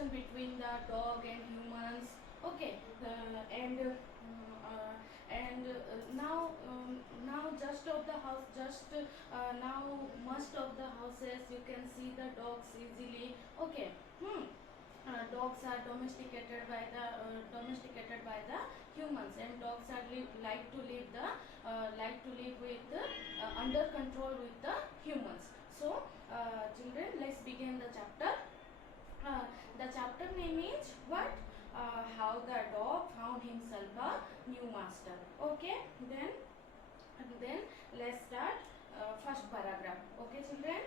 interaction between the dog and humans. Okay, now just of the house, just now most of the houses you can see the dogs easily. Okay. Dogs are domesticated by the humans, and dogs are like to live with under control with the humans. So children, let's begin the chapter. The chapter name is what? How the dog found himself a new master. Okay, then let's start first paragraph. Okay, children.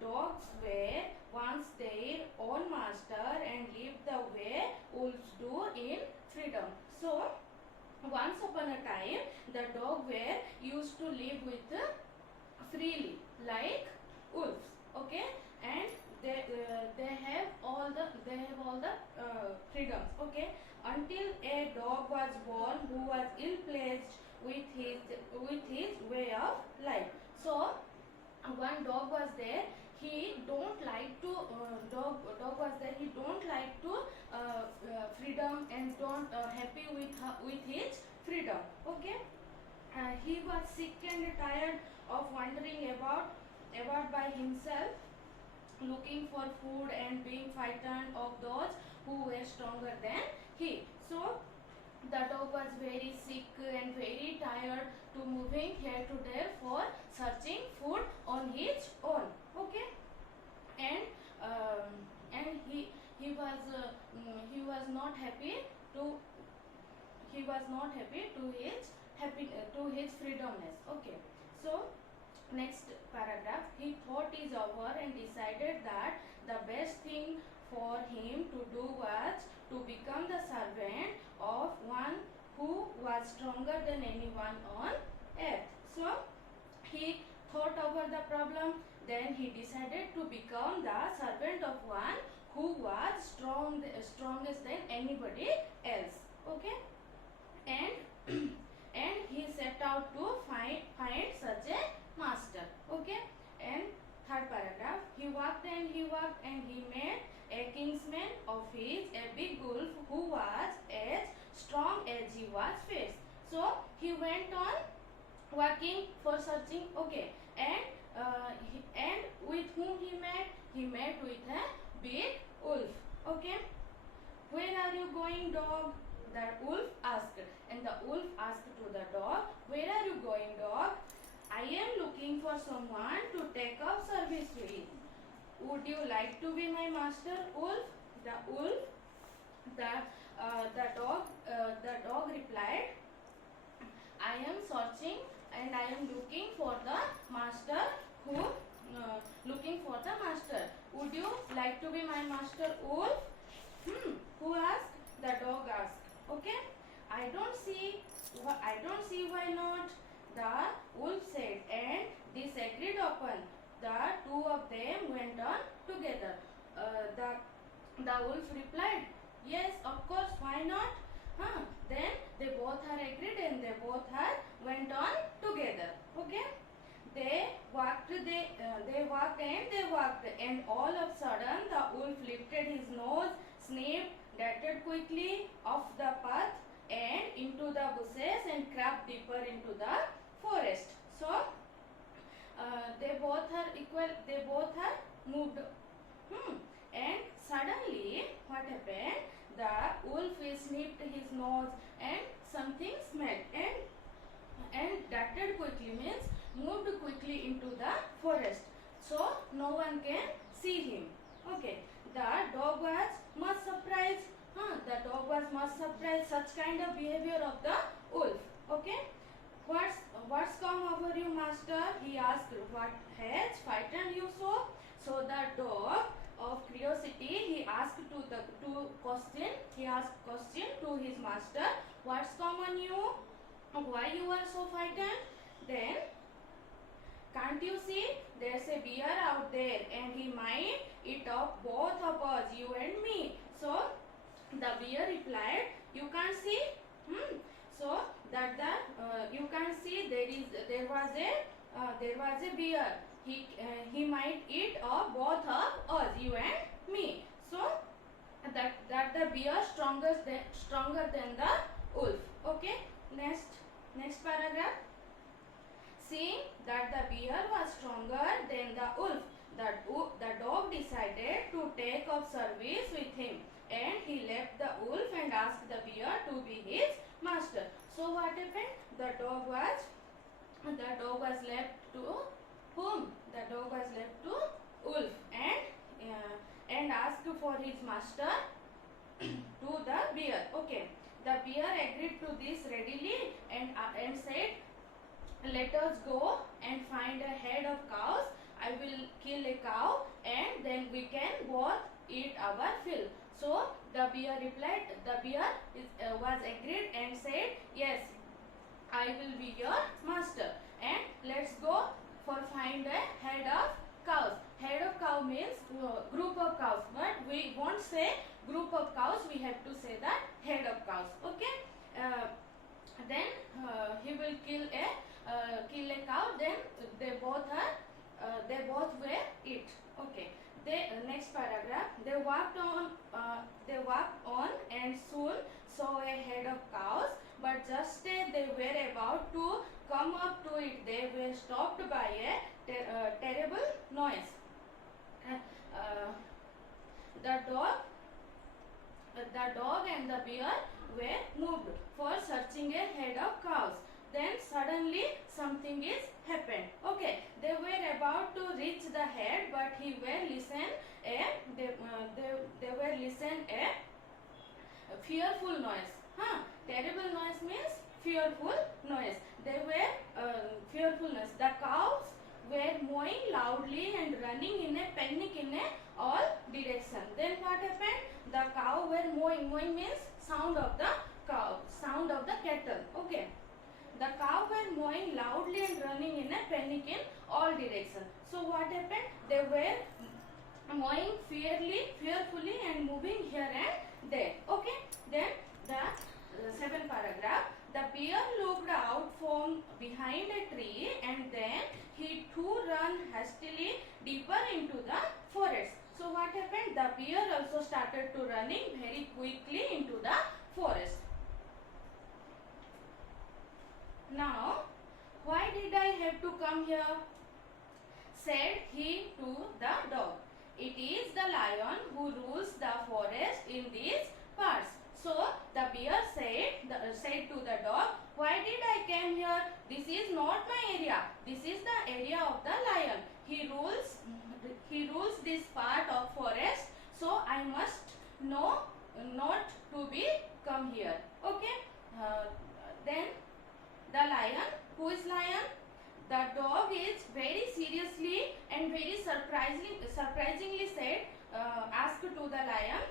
Dogs were once their own master and lived the way wolves do in freedom. So, once upon a time, the dog were used to live with freely like wolves. Okay, and they have all the freedoms. Okay, until a dog was born who was ill placed with his way of life. So one dog was there, he don't like to dog was there, he don't like to freedom and don't happy with his freedom. Okay, he was sick and tired of wandering about by himself, looking for food and being frightened of those who were stronger than he. So the dog was very sick and very tired to moving here to there for searching food on his own. Okay, and he was not happy to to his freedomness. Okay, so next paragraph, he thought it over and decided that the best thing for him to do was to become the servant of one who was stronger than anyone on earth. So he thought over the problem, then he decided to become the servant of one who was strongest than anybody else. Okay, and and he set out to find such a master. Okay, and third paragraph, he walked and he met a kinsman of his, a big wolf who was as strong as he was fierce. So he went on working for searching. Okay, and with whom he met? He met with a big wolf. Okay, where are you going, dog? The wolf asked, and the wolf asked to the dog, where are you going, dog? I am looking for someone to take up service with. Would you like to be my master, wolf? The dog replied, I am searching and I am looking for the master looking for the master. Would you like to be my master, wolf? Who asked? The dog asked. Okay, I don't see why not, the wolf said, and this agreed upon. The two of them went on together. The wolf replied, yes, of course, why not? Then they both are agreed and they both are went on together. Okay, they walked and all of a sudden the wolf lifted his nose, sniffed, darted quickly off the path and into the bushes and crept deeper into the forest. So they both are equal, they both are moved. And suddenly what happened? The wolf sniffed his nose and something smelled and darted quickly, means moved quickly into the forest, so no one can see him. Okay, the dog was much surprised. The dog was much surprised such kind of behavior of the wolf. Okay, what's come over you, master? He asked. What has frightened you so? So the dog of curiosity, he asked question to his master. What's come on you? Why you are so frightened? Then, can't you see there's a bear out there and he might eat up both of us, you and me. So the bear replied, you can't see? So that you can't see, there was a bear. He might eat up both of us, you and me. So that the bear stronger than the wolf. Okay, next paragraph. Seeing that the bear was stronger than the wolf, the dog decided to take up service with him, and he left the wolf and asked the bear to be his master. So what happened? The dog was left to whom? The dog was left to wolf, and asked for his master to the bear. Okay, the bear agreed to this readily and said, let us go and find a head of cows. I will kill a cow and then we can both eat our fill. So the bear replied, was agreed and said, yes, I will be your master, and let's go for find a head of cows. Head of cow means group of cows, but we won't say group of cows, we have to say that head of cows. Okay, then he will kill a cow, then they both will eat. Okay, next paragraph. They walked on and soon saw a head of cows, but just as they were about to come up to it, they were stopped by a terrible noise. The dog and the bear were moved for searching a head of cows. Then suddenly something is happened. Okay, they were about to reach the head, but they were listen a fearful noise. Terrible noise means fearful noise. They were fearful noise. The cows were mooing loudly and running in a panic in all direction. Then what happened? The cow were mooing. Mooing means sound of the cow, sound of the cattle. Okay. The cow were mooing loudly and running in a panic in all directions. So what happened? They were mooing fearfully and moving here and there. Okay. Then the second paragraph. The bear looked out from behind a tree and then he too ran hastily deeper into the forest. So what happened? The bear also started to running very quickly into the forest. Now, why did I have to come here? Said he to the dog. It is the lion who rules the forest in these parts. So the bear said to the dog, why did I come here? This is not my area. This is the area of the lion. He rules this part of forest. So I must know not to be come here. Okay. Then the lion, who is lion? The dog is very seriously and very surprisingly said, asked to the lion,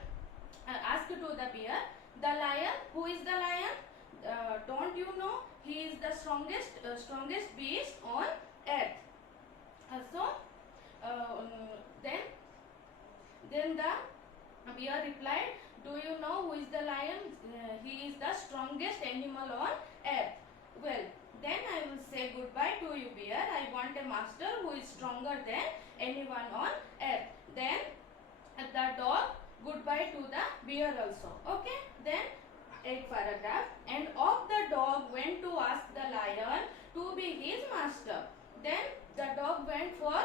asked to the bear. The lion, who is the lion? Don't you know? He is the strongest beast on earth. Then the bear replied, do you know who is the lion? He is the strongest animal on earth. Well, then I will say goodbye to you, bear. I want a master who is stronger than anyone on earth. Then the dog goodbye to the bear also. Okay. Then 8th paragraph. And off the dog went to ask the lion to be his master. Then the dog went for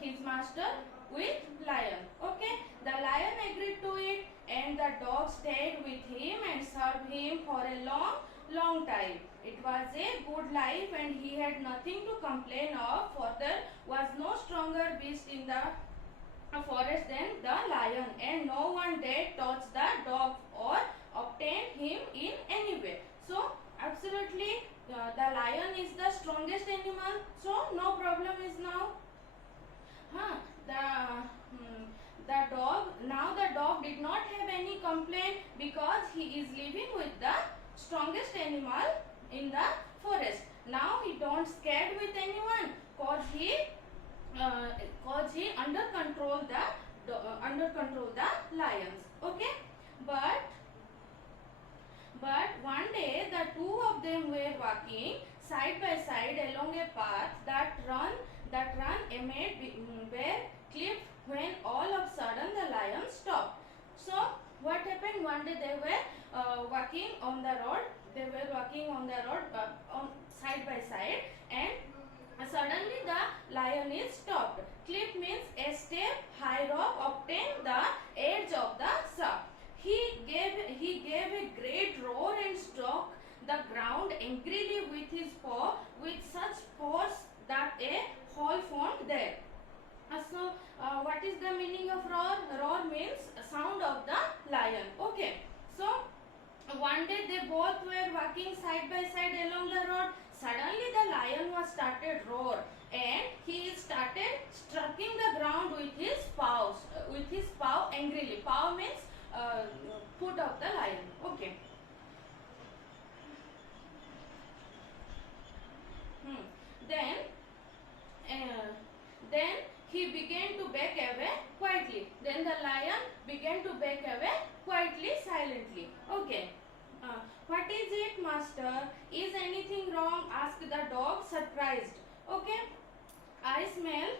his master with lion. Okay. The lion agreed to it, and the dog stayed with him and served him for a long time. It was a good life and he had nothing to complain of, for there was no stronger beast in the forest than the lion, and no one dared touch the dog or obtain him in any way. So absolutely the lion is the strongest animal, so no problem is now. The dog did not have any complaint because he is living with the strongest animal in the forest. Now he don't scared with anyone cause he under control the lions. Okay, but one day the two of them were walking side by side along a path that run amid were clipped when all of a sudden the lion stopped. So what happened? One day they were walking on the road. They were walking on the road on side by side, and suddenly the lion is stopped. Clip means a step high rock obtained the edge of the shaft. He gave a great roar and struck the ground angrily with his paw with such force that a hole formed there. What is the meaning of roar? Roar means sound of the lion. Okay. So, one day they both were walking side by side along the road. Suddenly the lion was started roar, and he started striking the ground with his paws. With his paw angrily. Paw means foot of the lion. Okay. Then, then he began to back away quietly. Then the lion began to back away quietly, silently. Okay. What is it, master? Is anything wrong? Asked the dog, surprised. Okay. I smell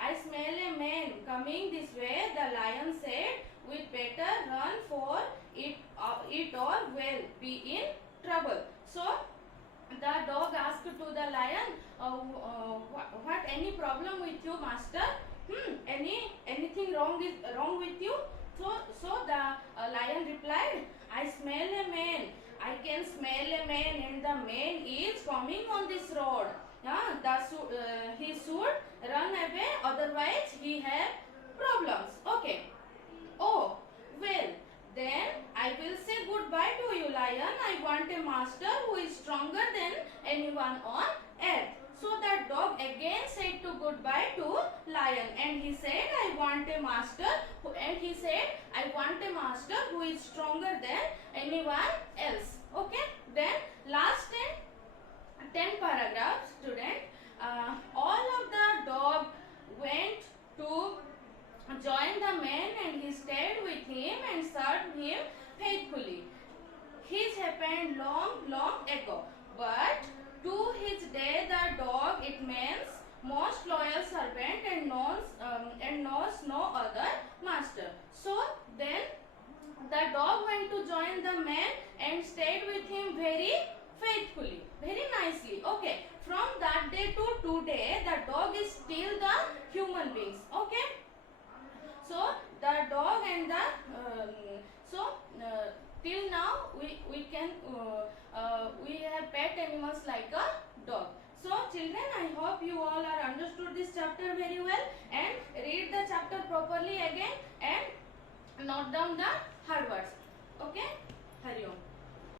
a man coming this way, the lion said. We better run for it or will be in trouble. So, the dog asked to the lion, what any problem with you, master? Anything wrong with you? So the lion replied, I smell a man. I can smell a man, and the man is coming on this road. He should run away, otherwise he have problems. Okay. Oh, well, then I will say goodbye to you, lion. I want a master who is stronger than anyone on earth. So the dog again said to goodbye to lion, and he said, I want a master who is stronger than anyone else. Okay. Then last 10 paragraphs, student. All of the dog went to join the man, and he stayed with him and served him faithfully. His happened long ago, but to his day the dog it means most loyal servant and knows no other master. So then the dog went to join the man and stayed with him very faithfully, very nicely. Okay. From that day to today, the dog is still the human beings. Okay. So the dog and the till now we can we have pet animals like a dog. So children, I hope you all are understood this chapter very well, and read the chapter properly again and note down the hard words. Okay. Hari Om.